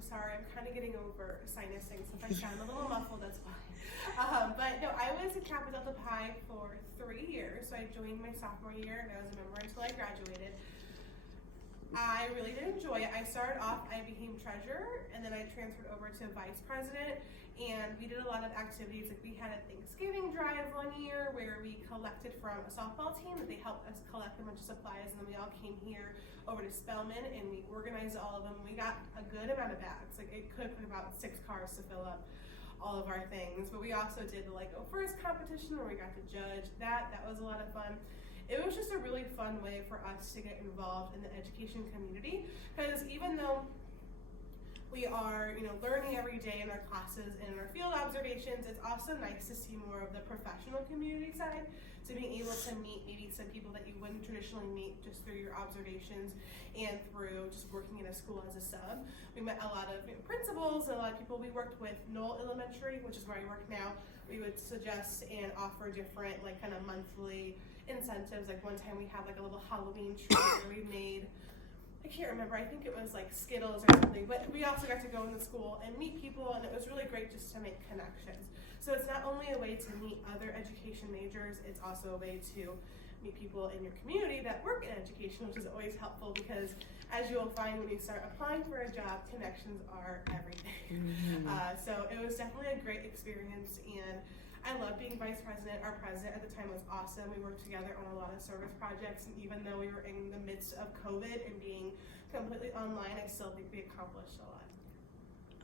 I'm sorry, I'm kind of getting over sinusing, so if I sound a little muffled, that's why. But no, I was in Kappa Delta Pi for 3 years, so I joined my sophomore year and I was a member until I graduated. I really did enjoy it. I started off, I became treasurer, and then I transferred over to vice president, and we did a lot of activities. Like we had a Thanksgiving drive one year where we collected from a softball team that they helped us collect a bunch of supplies, and then we all came here over to Spelman and we organized all of them. We got a good amount of bags. Like it could have about 6 cars to fill up all of our things. But we also did the Lego First competition where we got to judge that. That was a lot of fun. It was just a really fun way for us to get involved in the education community, because even though we are, learning every day in our classes and in our field observations, it's also nice to see more of the professional community side, to being able to meet maybe some people that you wouldn't traditionally meet just through your observations and through just working in a school as a sub. We met a lot of principals and a lot of people. We worked with Knoll Elementary, which is where I work now. We would suggest and offer different kind of monthly incentives. Like one time we had a little Halloween treat where we made, I can't remember, I think it was Skittles or something, but we also got to go in the school and meet people, and it was really great just to make connections. So it's not only a way to meet other education majors, it's also a way to meet people in your community that work in education, which is always helpful, because as you'll find when you start applying for a job, connections are everything. So it was definitely a great experience, and I love being vice president. Our president at the time was awesome. We worked together on a lot of service projects, and even though we were in the midst of COVID and being completely online, I still think we accomplished a lot.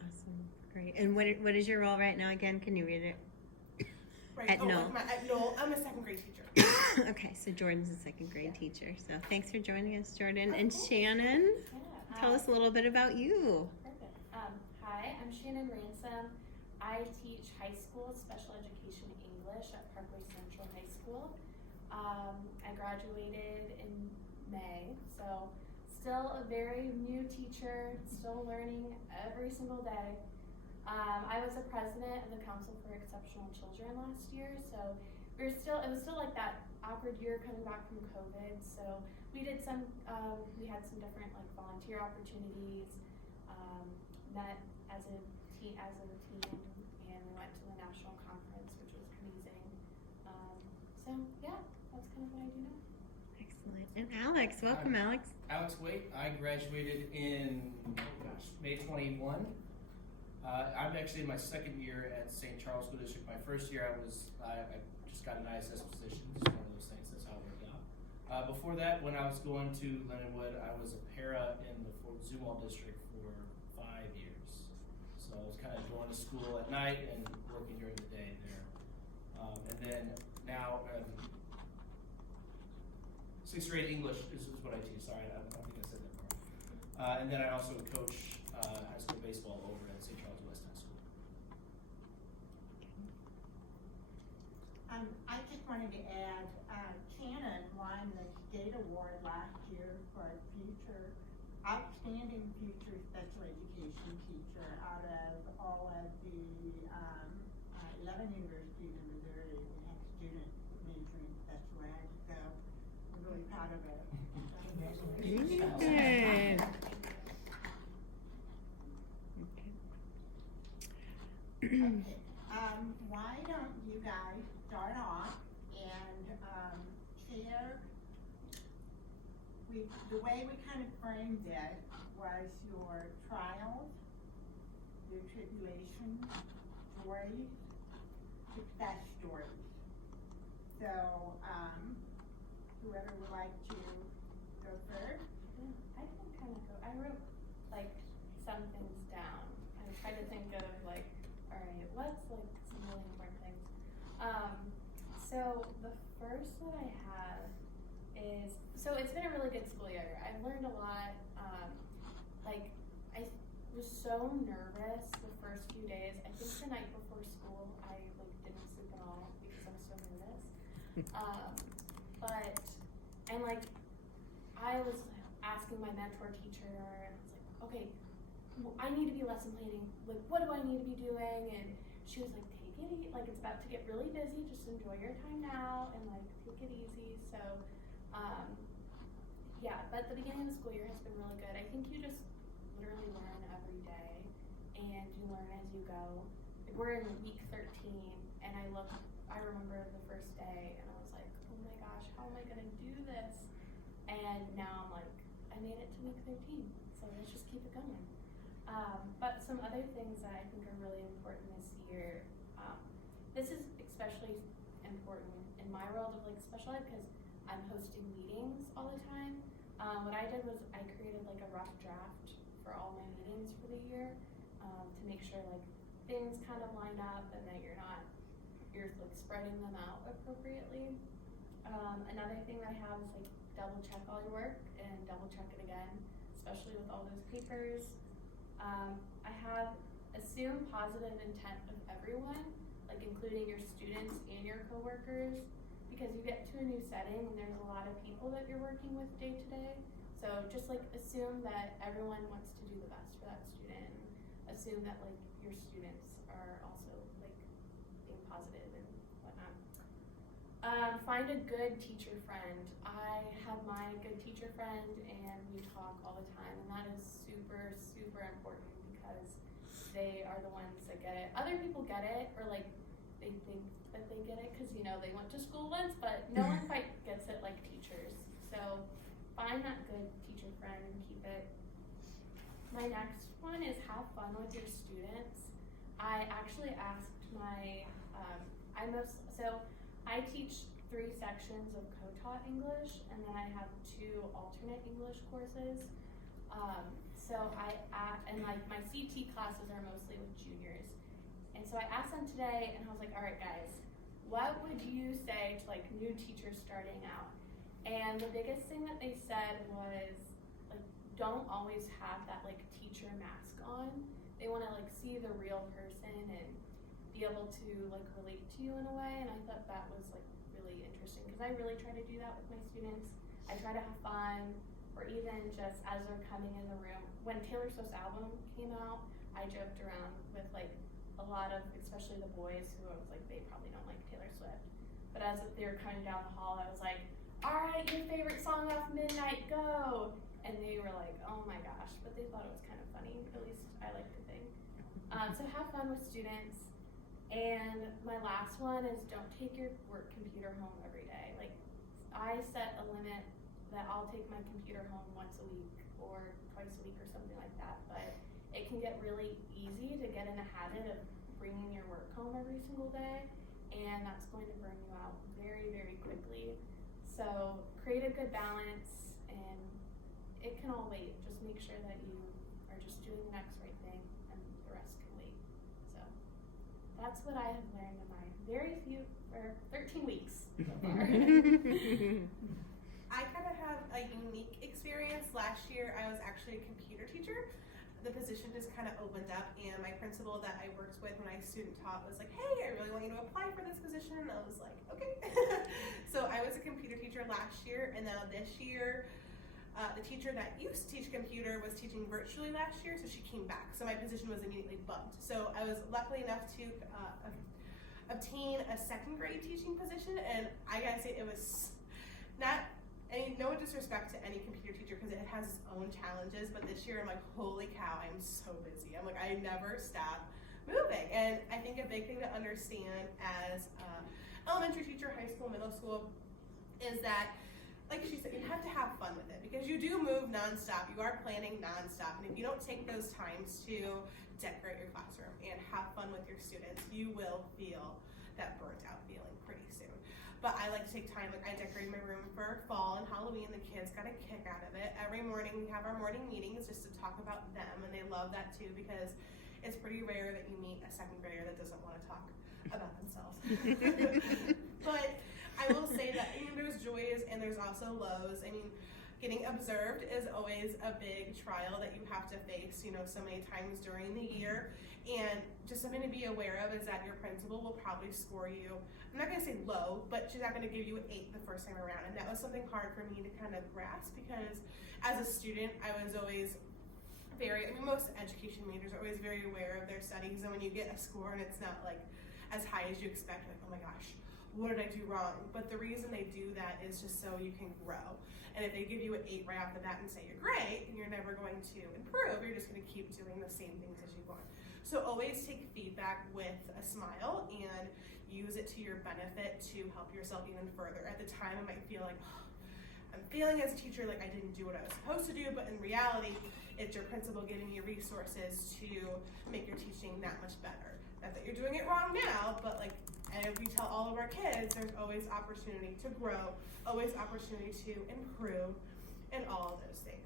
Awesome, great. And what is your role right now again? Can you read it? Right. At Knoll. At Knoll, I'm a 2nd grade teacher. Okay, so Jordan's a 2nd grade teacher. So thanks for joining us, Jordan. And Shannon, tell us a little bit about you. Perfect. Hi, I'm Shannon Ransom. I teach high school special education English at Parkway Central High School. I graduated in May, so still a very new teacher, still learning every single day. I was the president of the Council for Exceptional Children last year, so it was still that awkward year coming back from COVID. So we did we had some different volunteer opportunities, met as a team, and we went to the national conference, which was amazing. So yeah, that's kind of what I do now. Excellent. And Alex, welcome, Alex. Alex Waite. I graduated in May 21. I'm actually in my 2nd year at St. Charles School District. My 1st year I just got an ISS position. It's one of those things. That's how it worked out. Before that, when I was going to Lindenwood, I was a para in the Fort Zumwalt District for 5 years. So I was kind of going to school at night and working during the day there. And then now, 6th grade English is what I teach. Sorry, I don't think I said that before. And then I also coach high school baseball over at St. Charles West High School. I just wanted to add, Shannon won the state award last year for outstanding future special education teacher out of all of the 11 universities in Missouri that have students majoring in special ed. So I'm really proud of it. Good. Okay. Why don't you guys start off and share? The way we kind of framed it was your trials, your tribulations, joys, success stories. So whoever would like to go first? I can kind of go. I wrote some things down. I tried to think of all right, what's some really important things. So the first that I have is, so it's been a really good school year. I've learned a lot. I was so nervous the first few days. I think the night before school I didn't sleep at all because I was so nervous. I was asking my mentor teacher, and I was like, okay, I need to be lesson planning. What do I need to be doing? And she was like, take it easy. It's about to get really busy. Just enjoy your time now and take it easy. So, yeah. But the beginning of the school year has been really good. I think you just literally learn every day. and you learn as you go. Like, we're in week 13, and I remember the first day, and I was like, oh my gosh, how am I gonna do this? And now I'm like, I made it to week 13, so let's just keep it going. But some other things that I think are really important this year, this is especially important in my world of like special ed because I'm hosting meetings all the time. What I did was I created like a rough draft for all my meetings for the year to make sure like things kind of line up and that you're like spreading them out appropriately. Another thing that I have is like double check all your work and double check it again, especially with all those papers. I have assume positive intent of everyone, like including your students and your coworkers, because you get to a new setting and there's a lot of people that you're working with day to day. So just like assume that everyone wants to do the best for that student. Assume that like your students are also like being positive and whatnot. Find a good teacher friend. I have my good teacher friend and we talk all the time, and that is super, super important because they are the ones that get it. Other people get it, or like they think that they get it because they went to school once, but no one quite gets it like teachers. So find that good teacher friend and keep it. My next one is have fun with your students. I actually asked I teach 3 sections of co-taught English, and then I have 2 alternate English courses. And like my CT classes are mostly with juniors. And so I asked them today, and I was like, all right guys, what would you say to like new teachers starting out? And the biggest thing that they said was like, don't always have that like teacher mask on. They want to like see the real person and be able to like relate to you in a way. And I thought that was like really interesting because I really try to do that with my students. I try to have fun, or even just as they're coming in the room. When Taylor Swift's album came out, I joked around with like a lot of, especially the boys who I was like, they probably don't like Taylor Swift. But as they were coming down the hall, I was like, all right, your favorite song off Midnight, go. And they were like, oh my gosh, but they thought it was kind of funny, at least I like to think. So have fun with students. And my last one is don't take your work computer home every day. Like, I set a limit that I'll take my computer home once a week or twice a week or something like that, but it can get really easy to get in a habit of bringing your work home every single day, and that's going to burn you out very, very quickly. So create a good balance, and it can all wait. Just make sure that you are just doing the next right thing, and the rest can wait. So that's what I have learned in my 13 weeks so far. I kind of have a unique experience. Last year, I was actually a computer teacher. The position just kind of opened up, and my principal that I worked with when I student taught was like, hey, I really want you to apply for this position. And I was like, okay. So I was a computer teacher last year, and now this year, the teacher that used to teach computer was teaching virtually last year, so she came back. So my position was immediately bumped. So I was lucky enough to obtain a 2nd grade teaching position, and I gotta say it was not, no disrespect to any computer teacher because it has its own challenges, but this year I'm like, holy cow, I'm so busy. I'm like, I never stop moving. And I think a big thing to understand as elementary teacher, high school, middle school, is that, like she said, you have to have fun with it because you do move nonstop. You are planning nonstop, and if you don't take those times to decorate your classroom and have fun with your students, you will feel that burnt out feeling pretty soon. But I like to take time, like I decorated my room for fall and Halloween. The kids got a kick out of it. Every morning we have our morning meetings just to talk about them, and they love that too because it's pretty rare that you meet a 2nd grader that doesn't want to talk about themselves. But I will say that there's joys and there's also lows. I mean, getting observed is always a big trial that you have to face, so many times during the year. And just something to be aware of is that your principal will probably score you, I'm not gonna say low, but she's not gonna give you an 8 the first time around. And that was something hard for me to kind of grasp because as a student, I was always most education majors are always very aware of their studies. And when you get a score and it's not like as high as you expect, like, oh my gosh, what did I do wrong? But the reason they do that is just so you can grow. And if they give you an 8 right off the bat and say you're great, and you're never going to improve, you're just going to keep doing the same things as you've gone. So always take feedback with a smile and use it to your benefit to help yourself even further. At the time, it might feel like, oh, I'm feeling as a teacher like I didn't do what I was supposed to do, but in reality, it's your principal giving you resources to make your teaching that much better. Not that you're doing it wrong now, but like, and we tell all of our kids, there's always opportunity to grow, always opportunity to improve, and all of those things.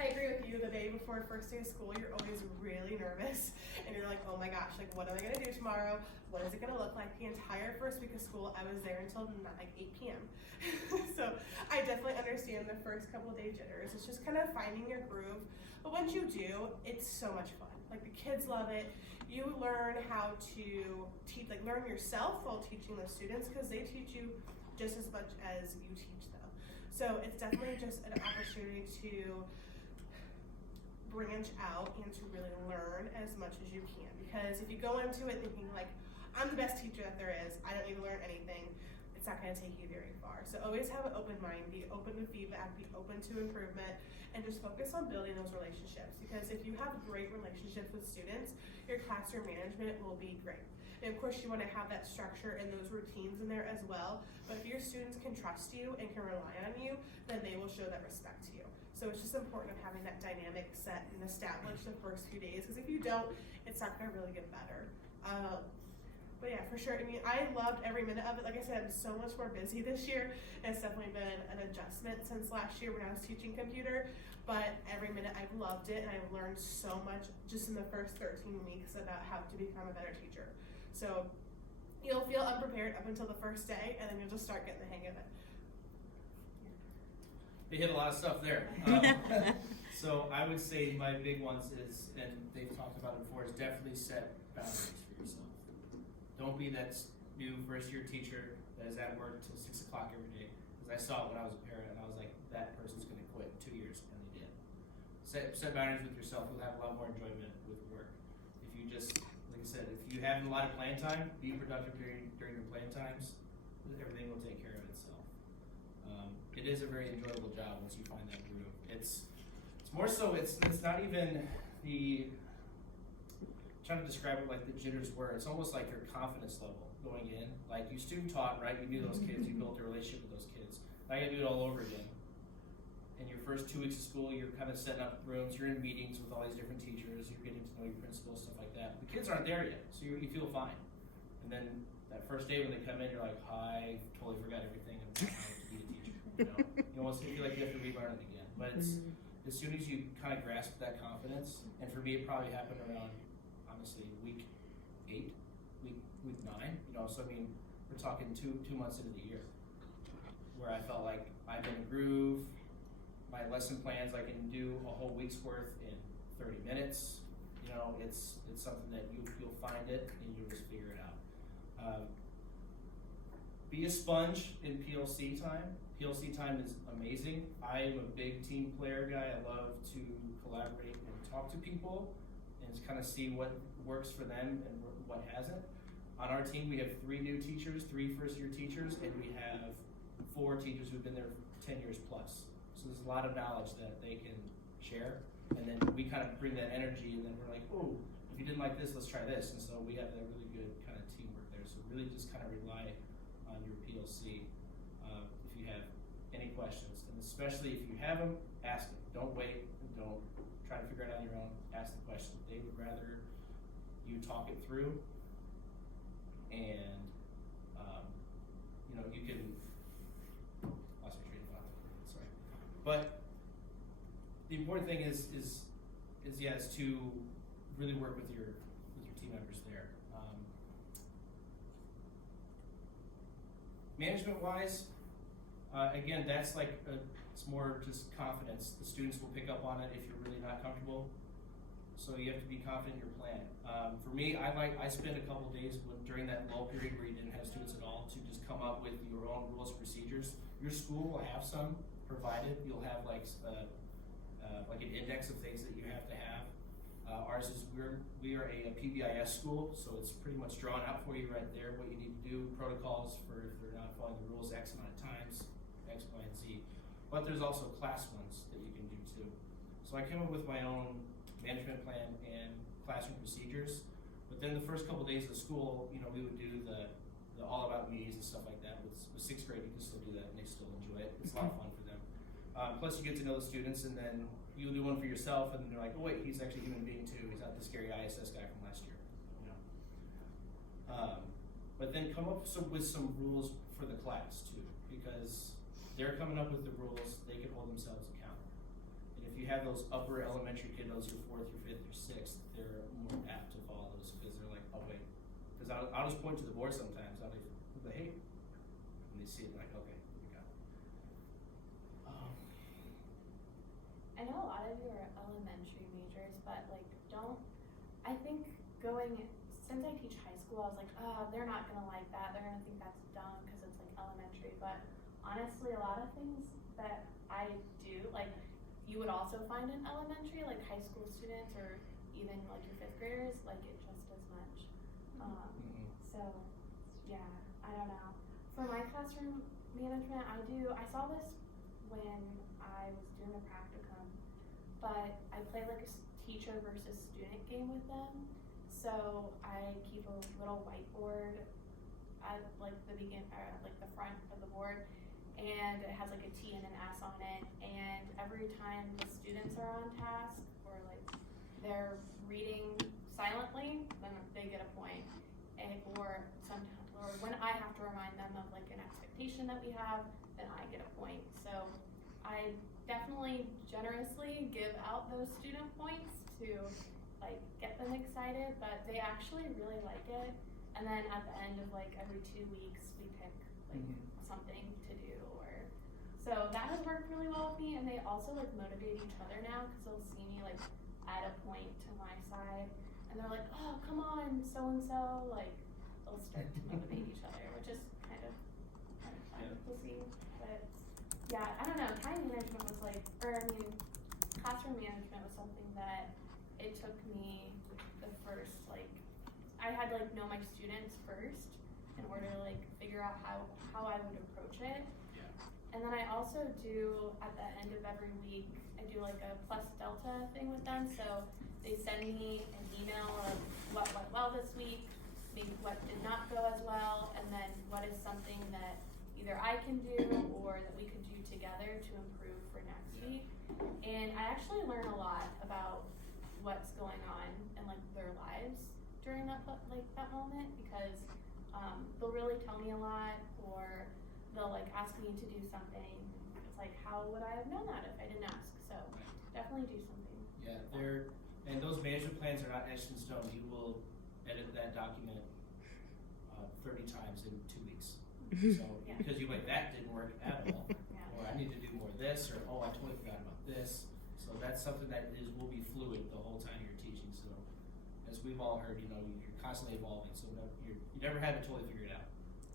I agree with you, the day before first day of school, you're always really nervous, and you're like, oh my gosh, like what am I gonna do tomorrow? What is it gonna look like? The entire first week of school, I was there until like 8 p.m. So I definitely understand the first couple day jitters. It's just kind of finding your groove, but once you do, it's so much fun. Like the kids love it. You learn how to teach, like learn yourself while teaching the students, because they teach you just as much as you teach them. So it's definitely just an opportunity to branch out and to really learn as much as you can, because if you go into it thinking like, I'm the best teacher that there is, I don't need to learn anything, it's not going to take you very far. So always have an open mind, be open to feedback, be open to improvement, and just focus on building those relationships, because if you have great relationships with students, your classroom management will be great. And of course you want to have that structure and those routines in there as well, but if your students can trust you and can rely on you, then they will show that respect to you. So it's just important of having that dynamic set and established the first few days, because if you don't, it's not going to really get better. But yeah, for sure. I mean, I loved every minute of it. Like I said, I'm so much more busy this year. It's definitely been an adjustment since last year when I was teaching computer, but every minute I've loved it, and I've learned so much just in the first 13 weeks about how to become a better teacher. So you'll feel unprepared up until the first day, and then you'll just start getting the hang of it. They hit a lot of stuff there. So I would say my big ones is, and they've talked about it before, is definitely set boundaries for yourself. Don't be that new first year teacher that is at work till 6 o'clock every day. Because I saw it when I was a parent, and I was like, that person's going to quit in 2 years, and they did. Set boundaries with yourself. You'll have a lot more enjoyment with work. If you just, like I said, if you have a lot of playing time, be productive during your playing times. Everything will take care of itself. It is a very enjoyable job once you find that groove. It's more so. It's not even the. Trying to describe it like the jitters were. It's almost like your confidence level going in. Like you student taught, right? You knew those kids. You built a relationship with those kids. Now you got to do it all over again. In your first 2 weeks of school, you're kind of setting up rooms. You're in meetings with all these different teachers. You're getting to know your principal, stuff like that. The kids aren't there yet, so you feel fine. And then that first day when they come in, you're like, "Hi, totally forgot everything. I'm trying to be a teacher." You almost feel like you have to relearn it again. But it's as soon as you kind of grasp that confidence, and for me, it probably happened around. Honestly, week 8, week 9, so I mean, we're talking two months into the year where I felt like I'm in a groove. My lesson plans, I can do a whole week's worth in 30 minutes. It's something that you'll find it and you'll just figure it out. Be a sponge in PLC time. PLC time is amazing. I am a big team player guy. I love to collaborate and talk to people and just kind of see what works for them and what hasn't. On our team, we have 3 new teachers, 3 first-year teachers, and we have 4 teachers who've been there 10 years plus. So there's a lot of knowledge that they can share, and then we kind of bring that energy, and then we're like, oh, if you didn't like this, let's try this. And so we have that really good kind of teamwork there. So really just kind of rely on your PLC if you have any questions, and especially if you have them, ask them. Don't wait. Don't try to figure it out on your own. Ask the question. They would rather you talk it through, and you can lost my train of thought. Sorry, but the important thing is to really work with your team members there. Management wise, again, that's like it's more just confidence. The students will pick up on it if you're really not comfortable. So you have to be confident in your plan. For me, I spent a couple of days during that lull period where you didn't have students at all to just come up with your own rules and procedures. Your school will have some provided. You'll have like an index of things that you have to have. Ours is we are a PBIS school, so it's pretty much drawn out for you right there what you need to do, protocols for if they're not following the rules X amount of times, X, Y, and Z. But there's also class ones that you can do too. So I came up with my own management plan and classroom procedures. But then the first couple days of school, you know, we would do the all about me's and stuff like that. With sixth grade, you can still do that and they still enjoy it. It's a lot of fun for them. Plus you get to know the students, and then you'll do one for yourself, and they're like, oh wait, he's actually a human being too. He's not the scary ISS guy from last year, you know. But then come up with some rules for the class too, because they're coming up with the rules, they can hold themselves accountable. And if you have those upper elementary kiddos, your 4th, your 5th, your 6th, they're more apt to follow those because they're like, oh wait, because I'll just point to the board sometimes, I'll be like, hey, and they see it like, okay, we got it. I know a lot of you are elementary majors, but like I think since I teach high school, I was like, oh, they're not gonna like that. They're gonna think that's dumb because it's like elementary. But honestly, a lot of things that I do, like you would also find in elementary, like high school students or even like your 5th graders, like it just as much. So yeah, I don't know. For my classroom management, I saw this when I was doing the practicum, but I play like a teacher versus student game with them. So I keep a little whiteboard at like the front of the board, and it has like a T and an S on it. And every time the students are on task or like they're reading silently, then they get a point. Or when I have to remind them of like an expectation that we have, then I get a point. So I definitely generously give out those student points to like get them excited, but they actually really like it. And then at the end of like every 2 weeks, we pick like something to do, so that has worked really well with me. And they also like motivate each other now because they'll see me like add a point to my side, and they're like, oh, come on, so and so, like they'll start to motivate each other, which is kind of fun to see. But yeah, I don't know, time management was classroom management was something that it took me the first, like, I had to like know my students first in order to like figure out how I would approach it. Yeah. And then I also do, at the end of every week, I do like a plus delta thing with them. So they send me an email of what went well this week, maybe what did not go as well, and then what is something that either I can do or that we could do together to improve for next week. And I actually learn a lot about what's going on in like their lives during that moment, because they'll really tell me a lot, or they'll like ask me to do something. It's like, how would I have known that if I didn't ask? So definitely do something. Yeah, and those management plans are not etched in stone. You will edit that document 30 times in 2 weeks. So because you like, that didn't work at all, or I need to do more of this, or oh, I totally forgot about this. So that's something that will be fluid the whole time you're teaching. So as we've all heard, you're constantly evolving. So you never have it totally figured out.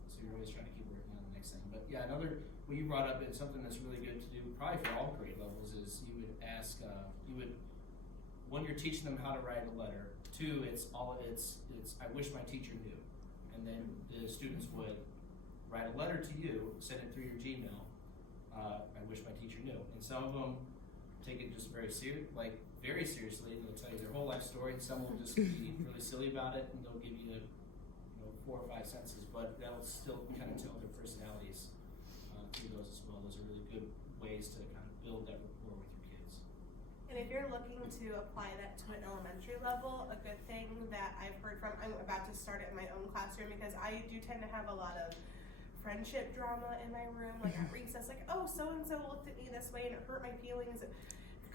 So you're always trying to keep working on the next thing. But yeah, what you brought up is something that's really good to do, probably for all grade levels, is you would ask, one, you're teaching them how to write a letter. 2, it's I wish my teacher knew. And then the students would write a letter to you, send it through your Gmail. I wish my teacher knew. And some of them take it just very seriously. They'll tell you their whole life story. Some will just be really silly about it, and they'll give you 4 or 5 sentences, but that'll still kind of tell their personalities through those as well. Those are really good ways to kind of build that rapport with your kids. And if you're looking to apply that to an elementary level, a good thing that I've heard from, I'm about to start it in my own classroom, because I do tend to have a lot of friendship drama in my room, like at recess, like, oh, so-and-so looked at me this way and it hurt my feelings.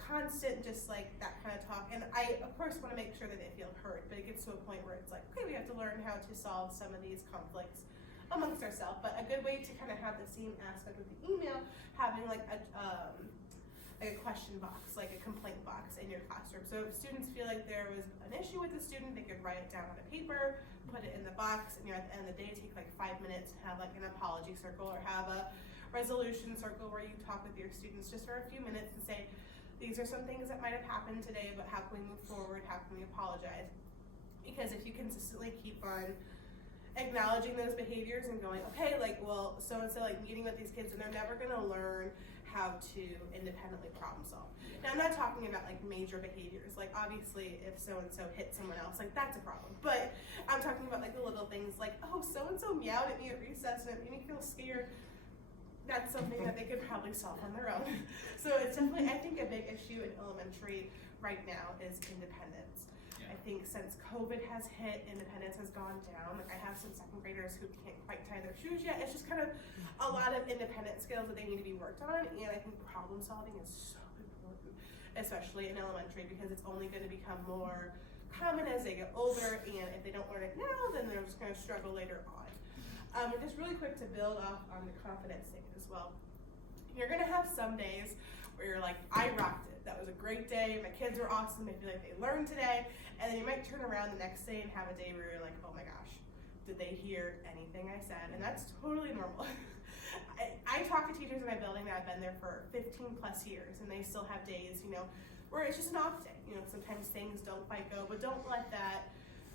Constant, just like that kind of talk. And I, of course, want to make sure that they feel heard, but it gets to a point where it's like, okay, we have to learn how to solve some of these conflicts amongst ourselves. But a good way to kind of have the same aspect with the email, having like a question box, like a complaint box in your classroom. So if students feel like there was an issue with the student, they could write it down on a paper, put it in the box, and at the end of the day, take like 5 minutes to have like an apology circle, or have a resolution circle where you talk with your students just for a few minutes and say, these are some things that might have happened today, but how can we move forward? How can we apologize? Because if you consistently keep on acknowledging those behaviors and going, okay, like, well, so-and-so, like, meeting with these kids, and they're never gonna learn how to independently problem solve. Now, I'm not talking about like major behaviors, like obviously if so-and-so hit someone else, like that's a problem. But I'm talking about like the little things like, oh, so-and-so meowed at me at recess and it made me feel scared. That's something that they could probably solve on their own. So it's definitely, I think a big issue in elementary right now is independence. I think since COVID has hit, independence has gone down. Like I have some second graders who can't quite tie their shoes yet. It's just kind of a lot of independent skills that they need to be worked on. And I think problem solving is so important, especially in elementary, because it's only going to become more common as they get older. And if they don't learn it now, then they're just going to struggle later on. And just really quick to build off on the confidence thing as well. You're going to have some days where you're like, I rocked it. That was a great day. My kids were awesome. I feel like they learned today. And then you might turn around the next day and have a day where you're like, oh my gosh, did they hear anything I said? And that's totally normal. I talk to teachers in my building that have been there for 15 plus years, and they still have days, where it's just an off day. Sometimes things don't quite go, but don't let that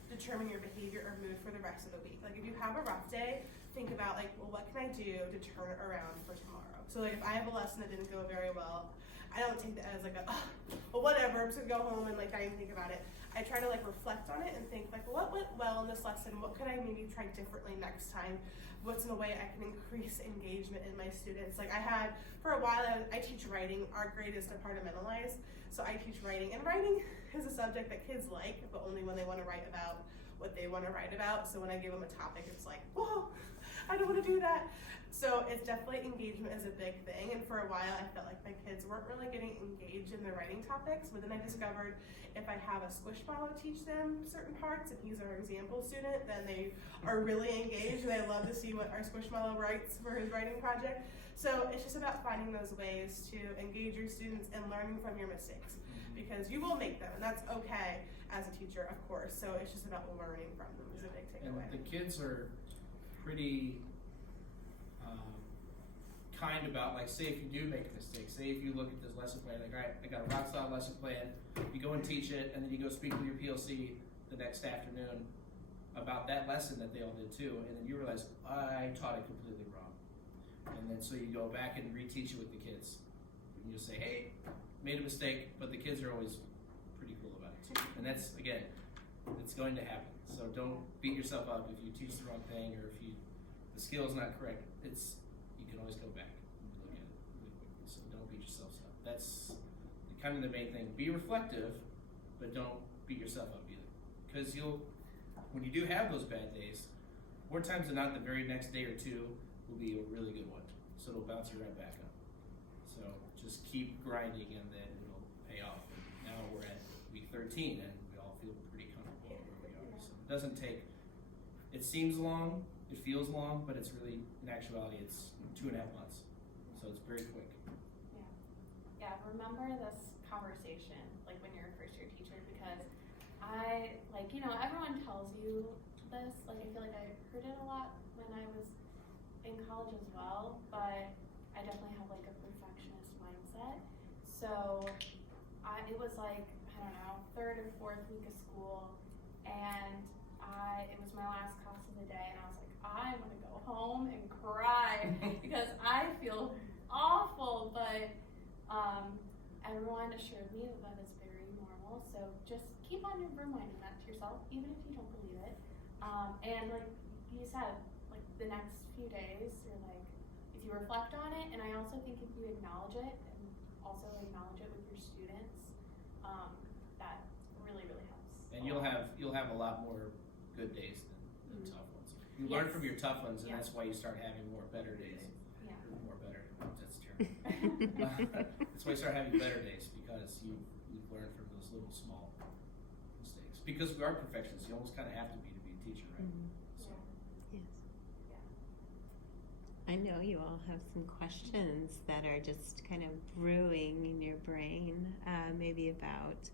determine your behavior or mood for the rest of the week. Like if you have a rough day, think about like, well, what can I do to turn it around for tomorrow? So like if I have a lesson that didn't go very well, I don't take that as like well, whatever, I'm just gonna go home and like not even think about it. I try to like reflect on it and think like, what went well in this lesson? What could I maybe try differently next time? What's in a way I can increase engagement in my students? Like I had, for a while, I teach writing. Our grade is departmentalized, so I teach writing. And writing is a subject that kids like, but only when they want to write about what they want to write about. So when I give them a topic, it's like, whoa, I don't want to do that. So it's definitely engagement is a big thing. And for a while, I felt like my kids weren't really getting engaged in their writing topics. But then I discovered if I have a Squishmallow teach them certain parts, and he's our example student, then they are really engaged and they love to see what our Squishmallow writes for his writing project. So it's just about finding those ways to engage your students and learning from your mistakes, because you will make them, and that's okay as a teacher, of course. So it's just about learning from them is a big takeaway. And the kids are pretty kind about, like, say if you do make a mistake, say if you look at this lesson plan, like, all right, I got a rock solid lesson plan, you go and teach it, and then you go speak with your PLC the next afternoon about that lesson that they all did too, and then you realize, I taught it completely wrong. And then so you go back and reteach it with the kids. And you say, hey, made a mistake, but the kids are always pretty cool about it too. And that's, again, it's going to happen. So don't beat yourself up if you teach the wrong thing, or if the skill is not correct. You can always go back and look at it really quickly. So don't beat yourself up. That's kind of the main thing. Be reflective, but don't beat yourself up either. Because when you do have those bad days, more times than not, the very next day or two will be a really good one. So it'll bounce you right back up. So just keep grinding, and then it'll pay off. And now we're at week 13, and we all feel pretty comfortable where we are. So it doesn't take, it seems long, it feels long, but it's really, in actuality, it's 2.5 months. So it's very quick. Yeah, remember this conversation, like when you're a first year teacher, because everyone tells you this, like I feel like I heard it a lot when I was in college as well, but I definitely have like a perfectionist mindset. So it was like, I don't know, 3rd or 4th week of school, and it was my last class of the day, and I was like, I want to go home and cry because I feel awful, but everyone assured me that is very normal, so just keep on reminding that to yourself, even if you don't believe it. And like you said, like the next few days, you're like, if you reflect on it, and I also think if you acknowledge it, and also acknowledge it with your students, that really, really helps. And you'll have a lot more good days than tough ones. You learn from your tough ones, and that's why you start having more better days. Yeah. More better. That's terrible. That's why you start having better days, because you've learned from those little small mistakes. Because we are perfectionists, you almost kind of have to be a teacher, right? So. Yes. Yeah. I know you all have some questions that are just kind of brewing in your brain, maybe about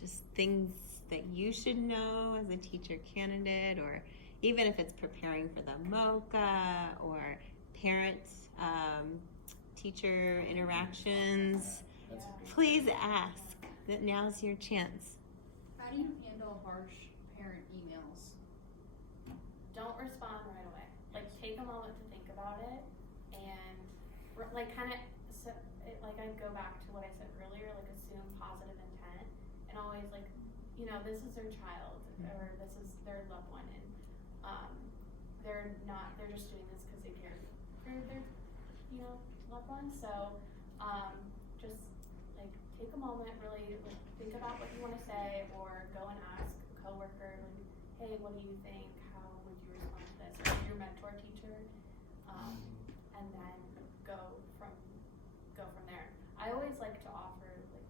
just things that you should know as a teacher candidate, or even if it's preparing for the MOCA or parent teacher interactions. That's Please ask. That now's your chance. How do you handle harsh parent emails? Don't respond right away. Like, take a moment to think about it, and like kind of, so I'd go back to what I said earlier, like assume positive intent, and always like, you know, this is their child or this is their loved one, and they're just doing this because they care for their, you know, loved one. So just like take a moment, really like think about what you want to say, or go and ask a coworker, like, hey, what do you think? How would you respond to this? Or your mentor teacher, and then go from there. I always like to offer, like,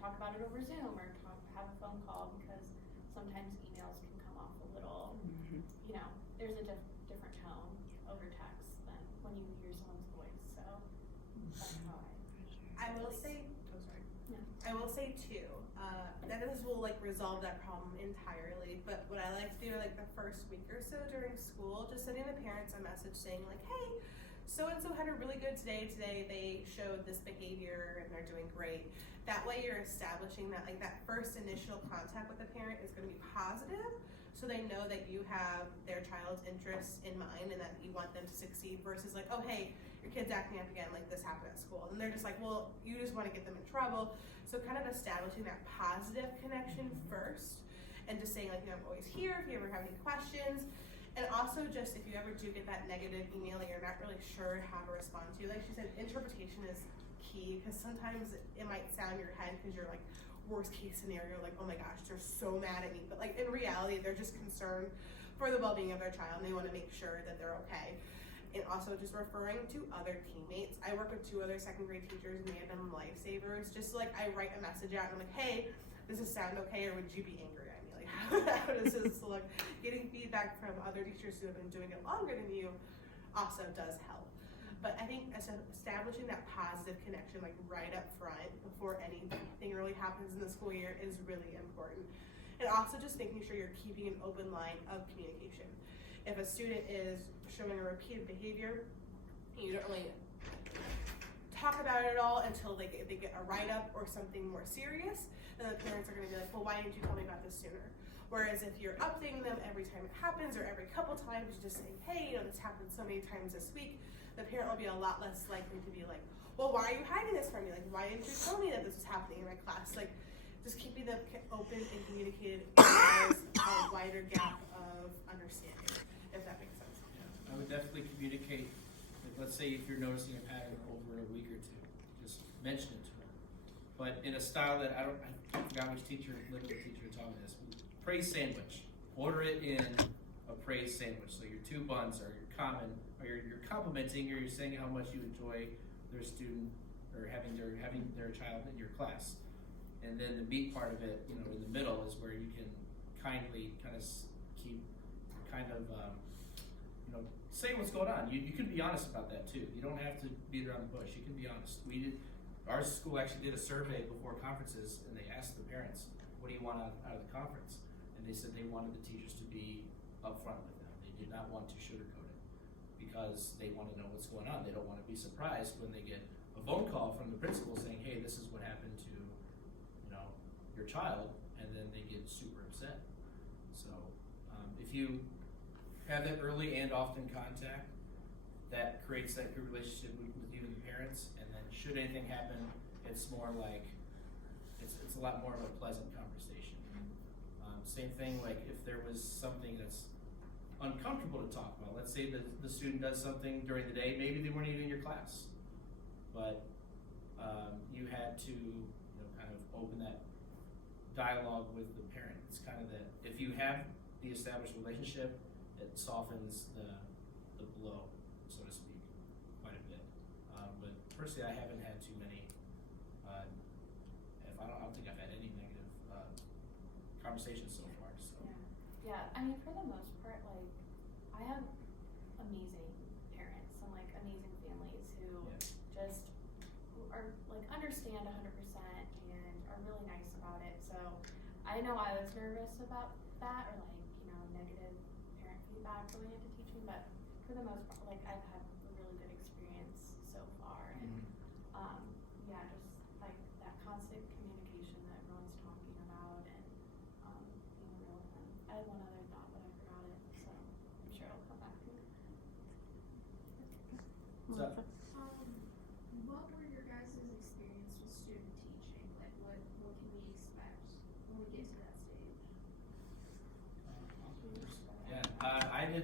talk about it over Zoom or have a phone call, because sometimes emails can come off a little, you know, there's a different tone over text than when you hear someone's voice. So that's how I will say, Yeah. I will say too, none of this will like resolve that problem entirely, but what I like to do like the first week or so during school, just sending the parents a message saying like, hey, so-and-so had a really good day today, they showed this behavior and they're doing great. That way you're establishing that like that first initial contact with the parent is gonna be positive, so they know that you have their child's interests in mind and that you want them to succeed, versus like, oh hey, your kid's acting up again, like this happened at school. And they're just like, well, you just wanna get them in trouble. So kind of establishing that positive connection first, and just saying like, you know, I'm always here if you ever have any questions. And also just if you ever do get that negative email that you're not really sure how to respond to, like she said, interpretation is key, because sometimes it might sound in your head because you're like, worst case scenario, like, oh my gosh, they're so mad at me. But like in reality, they're just concerned for the well-being of their child and they want to make sure that they're okay. And also just referring to other teammates. I work with 2 other second grade teachers and they have been lifesavers. Just like I write a message out and I'm like, hey, does this sound okay, or would you be angry at me? Like how does this look? Getting feedback from other teachers who have been doing it longer than you also does help. But I think establishing that positive connection like right up front before anything really happens in the school year is really important. And also just making sure you're keeping an open line of communication. If a student is showing a repeated behavior, you don't really talk about it at all until they get a write-up or something more serious, then the parents are gonna be like, well, why didn't you tell me about this sooner? Whereas if you're updating them every time it happens or every couple times, just saying, hey, you know, this happened so many times this week, the parent will be a lot less likely to be like, well, why are you hiding this from me? Like, why didn't you tell me that this was happening in my class? Like, just keeping them open and communicated allows a wider gap of understanding, if that makes sense. Yeah, I would definitely communicate, like, let's say if you're noticing a pattern over a week or 2, just mention it to them. But in a style that I forgot which teacher, literally teacher taught me this. Praise sandwich. Order it in a praise sandwich. So your 2 buns are your common, or you're complimenting, or you're saying how much you enjoy their student or having their child in your class. And then the meat part of it, you know, in the middle is where you can kindly kind of keep, you know, say what's going on. You can be honest about that too. You don't have to beat around the bush. You can be honest. Our school actually did a survey before conferences, and they asked the parents, what do you want out of the conference? And they said they wanted the teachers to be upfront with them. They did not want to sugarcoat it because they want to know what's going on. They don't want to be surprised when they get a phone call from the principal saying, hey, this is what happened to, you know, your child, and then they get super upset. So if you have that early and often contact, that creates that good relationship with you and the parents, and then should anything happen, it's more like, it's a lot more of a pleasant conversation. Same thing, like if there was something that's uncomfortable to talk about, let's say the student does something during the day, maybe they weren't even in your class, but you had to, you know, kind of open that dialogue with the parent. It's kind of that, if you have the established relationship, it softens the blow, so to speak, quite a bit. But personally, I haven't had too many, I don't think I've had any negative conversations so far. So. Yeah. I mean, for the most part, like, I have amazing parents and like amazing families who just are like understand 100% and are really nice about it. So I know I was nervous about that, or like, you know, negative parent feedback going into teaching, but for the most part, like, I've had a really good experience so far. And yeah, just like that constant communication that everyone's talking about, and being real with them. I had one other thought, but I forgot it, so I'm sure it'll come back to me. So,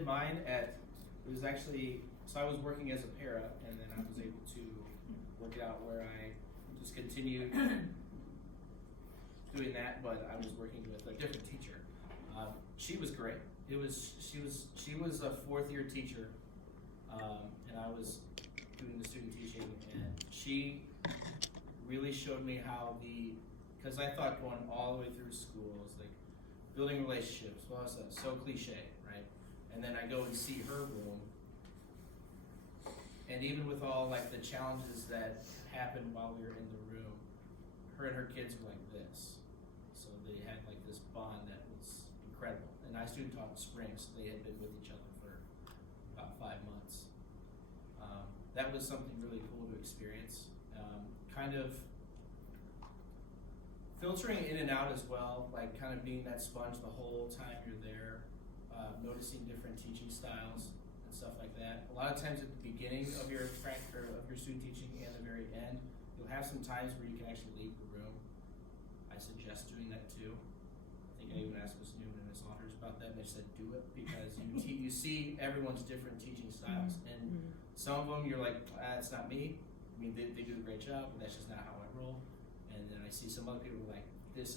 mine it was actually, so I was working as a para, and then I was able to work it out where I just continued doing that, but I was working with a different teacher. She was great. She was a 4th year teacher, and I was doing the student teaching, and she really showed me how because I thought going all the way through school is like building relationships. Well, it's so cliche, right? And then I go and see her room, and even with all like the challenges that happened while we were in the room, her and her kids were like this. So they had like this bond that was incredible. And I student taught in spring, so they had been with each other for about 5 months. That was something really cool to experience. Kind of filtering in and out as well, like kind of being that sponge the whole time you're there, noticing different teaching styles and stuff like that. A lot of times at the beginning of your student teaching and the very end, you'll have some times where you can actually leave the room. I suggest doing that too. I think I even asked Ms. Newman and Ms. Saunders about that, and they said do it because you see everyone's different teaching styles, and some of them you're like, that's not me. I mean, they do a great job, but that's just not how I roll. And then I see some other people like, that's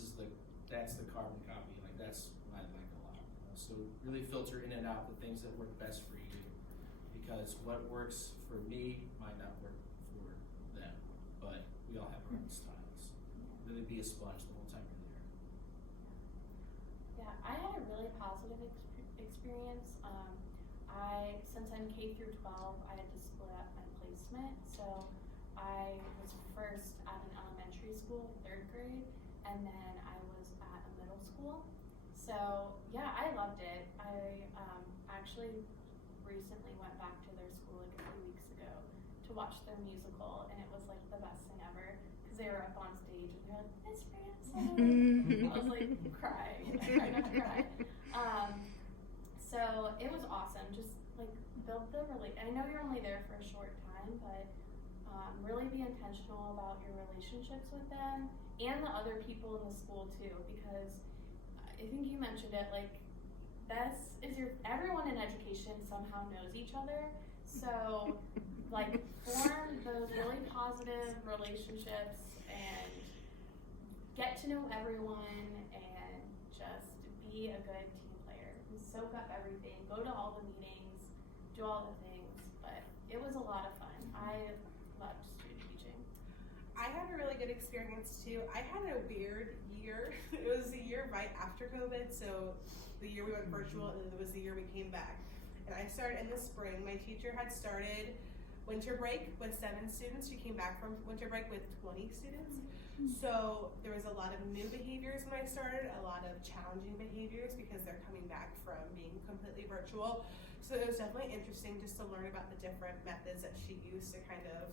the carbon copy. Like that's what I like a lot. So really filter in and out the things that work best for you, because what works for me might not work for them. But we all have our own styles. Really be a sponge the whole time you're there. Yeah, I had a really positive experience. Since I'm K through 12, I had to split up my placement. So I was first at an elementary school, 3rd grade, and then I was at a middle school. So yeah, I loved it. I actually recently went back to their school like a few weeks ago to watch their musical, and it was like the best thing ever because they were up on stage and they're like, Miss Ransom. I was like crying. I tried not to cry. So it was awesome. Just like build the I know you're only there for a short time, but really be intentional about your relationships with them and the other people in the school too, because I think you mentioned it, like everyone in education somehow knows each other. So like form those really positive relationships and get to know everyone and just be a good team player and soak up everything, go to all the meetings, do all the things. But it was a lot of fun. I loved student teaching. I had a really good experience too. I had a weird year. It was the year right after COVID, so the year we went virtual, and then it was the year we came back. And I started in the spring. My teacher had started winter break with 7 students. She came back from winter break with 20 students. So there was a lot of new behaviors when I started, a lot of challenging behaviors because they're coming back from being completely virtual. So it was definitely interesting just to learn about the different methods that she used to kind of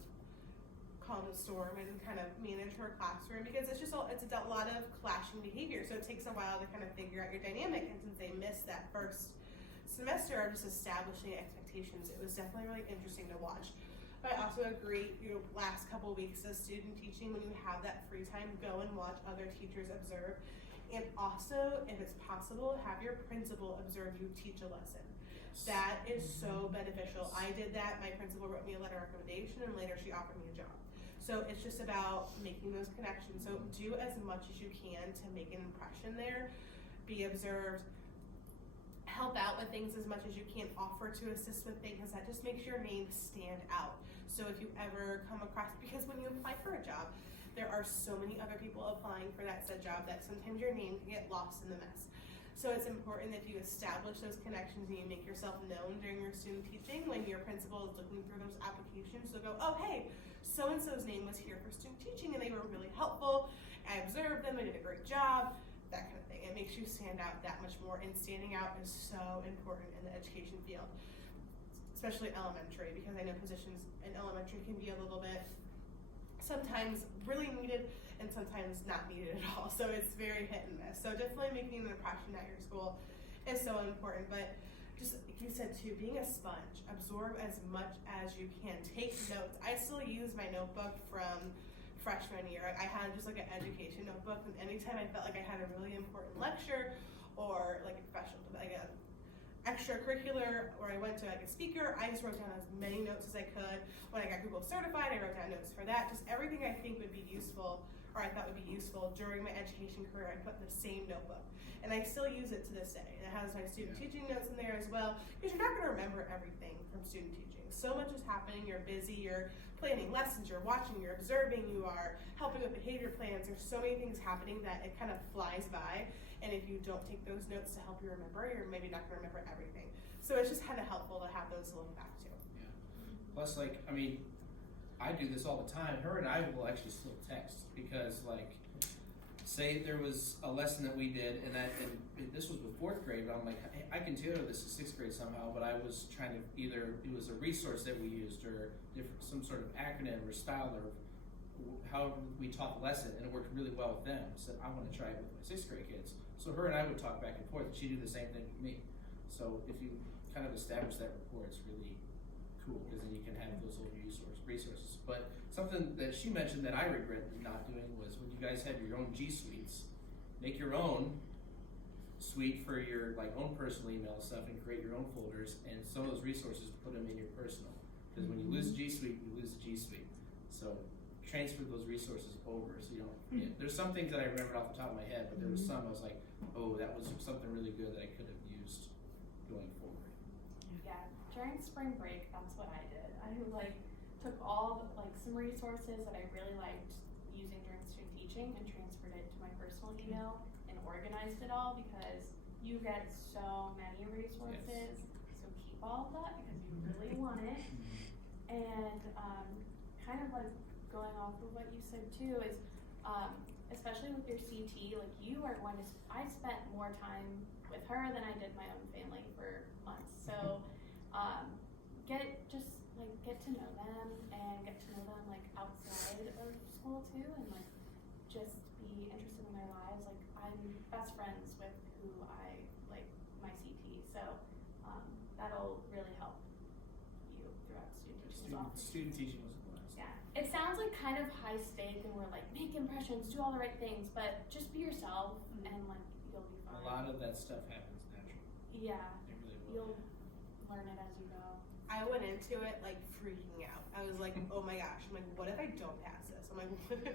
calm the storm and kind of manage her classroom, because it's a lot of clashing behavior. So it takes a while to kind of figure out your dynamic. And since they missed that first semester of just establishing expectations, it was definitely really interesting to watch. But I also agree, last couple of weeks of student teaching, when you have that free time, go and watch other teachers observe. And also, if it's possible, have your principal observe you teach a lesson. That is so beneficial. I did that. My principal wrote me a letter of recommendation, and later she offered me a job. So it's just about making those connections. So do as much as you can to make an impression there. Be observed. Help out with things as much as you can. Offer to assist with things. That just makes your name stand out. So if you ever come across, because when you apply for a job, there are so many other people applying for that said job that sometimes your name can get lost in the mess. So it's important that you establish those connections and you make yourself known during your student teaching when your principal is looking through those applications. So go, oh hey, so-and-so's name was here for student teaching and they were really helpful. I observed them, they did a great job, that kind of thing. It makes you stand out that much more, and standing out is so important in the education field, especially elementary, because I know positions in elementary can be a little bit sometimes really needed and sometimes not needed at all. So it's very hit and miss. So definitely making an impression at your school is so important. But just like you said too, being a sponge, absorb as much as you can. Take notes. I still use my notebook from freshman year. I had just like an education notebook, and anytime I felt like I had a really important lecture or like a professional, extracurricular, or I went to like a speaker, I just wrote down as many notes as I could. When I got Google certified, I wrote down notes for that. Just everything I think would be useful, or I thought would be useful during my education career, I put in the same notebook. And I still use it to this day. It has my student teaching notes in there as well, because you're not going to remember everything from student teaching. So much is happening, you're busy, you're planning lessons, you're watching, you're observing, you are helping with behavior plans. There's so many things happening that it kind of flies by. And if you don't take those notes to help you remember, you're maybe not going to remember everything. So it's just kind of helpful to have those to look back to. Yeah. Plus, like, I mean, I do this all the time. Her and I will actually still text because, like, say there was a lesson that we did, and this was with 4th grade, but I'm like, hey, I can tailor this to 6th grade somehow, but I was trying to either, it was a resource that we used or some sort of acronym or style or however we taught the lesson, and it worked really well with them. So I want to try it with my 6th grade kids. So her and I would talk back and forth, and she'd do the same thing with me. So if you kind of establish that rapport, it's really cool, because then you can have those little resources. But something that she mentioned that I regret not doing was when you guys had your own G Suites, make your own suite for your like own personal email stuff and create your own folders, and some of those resources, put them in your personal. Because when you lose a G Suite, you lose a G Suite. So transfer those resources over, so you don't forget. There's some things that I remembered off the top of my head, but there was some I was like, oh, that was something really good that I could have used going forward. Yeah, during spring break, that's what I did. I like took all like some resources that I really liked using during student teaching and transferred it to my personal email and organized it all, because you get so many resources. So keep all of that because you really want it. And kind of like going off of what you said too is, especially with your CT, like you are going to, I spent more time with her than I did my own family for months. So get to know them and get to know them like outside of school too, and like just be interested in their lives. Like I'm best friends with who I like my CT, so that'll really help you throughout student teaching as well. Student teaching was a blast. Yeah, it sounds like kind of high stake, and we're like make impressions, do all the right things, but just be yourself, and like you'll be fine. A lot of that stuff happens naturally. Yeah, It really will. you'll learn it as you go. I went into it like freaking out. I was like, oh my gosh. I'm like, what if I don't pass this? I'm like, what if,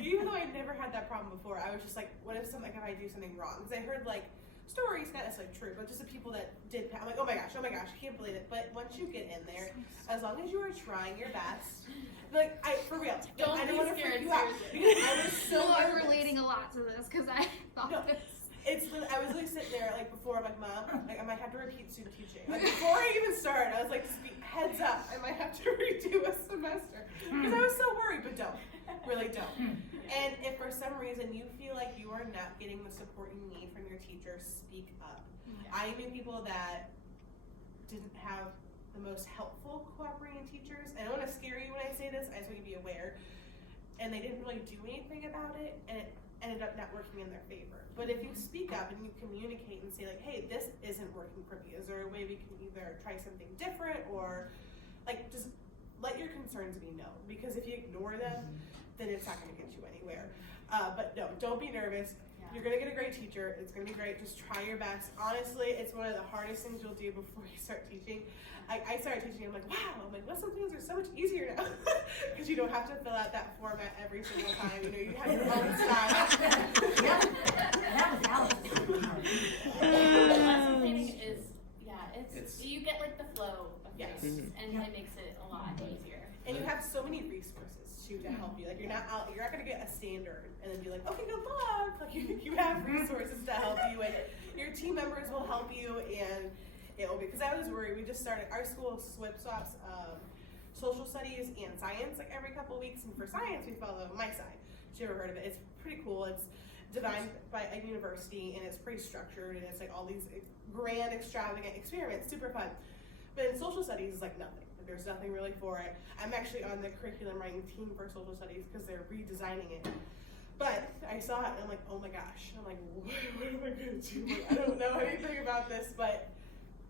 even though I'd never had that problem before, I was just like, what if I do something wrong? Because I heard like stories, not necessarily true, but just the people that did pass. I'm like, oh my gosh, I can't believe it. But once you get in there, as long as you are trying your best, like for real, Don't I be don't want to scared, freak you out seriously. because I was so Well, I'm nervous. relating a lot to this because I thought No. this. I was like sitting there like before, I'm like, Mom, like I might have to repeat student teaching. Like before I even started, I was like, just be heads up, I might have to redo a semester. Because I was so worried, but don't. Really don't. And if for some reason you feel like you are not getting the support you need from your teacher, speak up. I knew people that didn't have the most helpful cooperating teachers. And I don't want to scare you when I say this, I just want you to be aware. And they didn't really do anything about it, and it ended up not working in their favor. But if you speak up and you communicate and say like, hey, this isn't working for me, is there a way we can either try something different, or like just let your concerns be known, because if you ignore them, then it's not going to get you anywhere. But no, don't be nervous. Yeah. You're going to get a great teacher. It's going to be great. Just try your best. Honestly, it's one of the hardest things you'll do before you start teaching. I started teaching, I'm like, wow, lesson plans are so much easier now. Because you don't have to fill out that format every single time. You know, you have your own style. That was Alex's. Lesson planning is, It's- you get like the flow of Yes. things, and it makes it a lot easier. And you have so many resources too to help you. Like you're not going to get a standard and then be like, okay, good luck. Like you have resources to help you, and your team members will help you, and it will be, because I was worried. We just started, our school swaps social studies and science like every couple weeks, and for science we follow My Side. Have you ever heard of it? It's pretty cool. It's designed by a university, and it's pretty structured, and it's like all these grand, extravagant experiments, super fun. But in social studies, it's like nothing. Like, there's nothing really for it. I'm actually on the curriculum writing team for social studies because they're redesigning it. But I saw it and I'm like, oh my gosh. I'm like, what am I gonna do? I don't know anything about this, but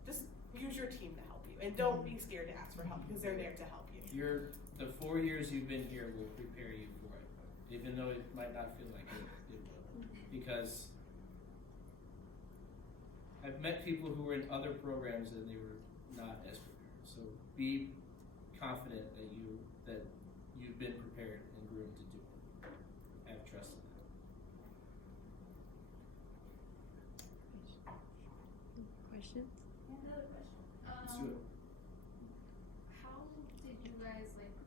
just use your team to help you, and don't be scared to ask for help, because they're there to help you. The 4 years you've been here will prepare you for it, even though it might not feel like it will. Because I've met people who were in other programs and they were not as prepared. So be confident that you've been prepared and groomed to do it. Have trust in that. Questions? Another question. Let's do it. How did you guys like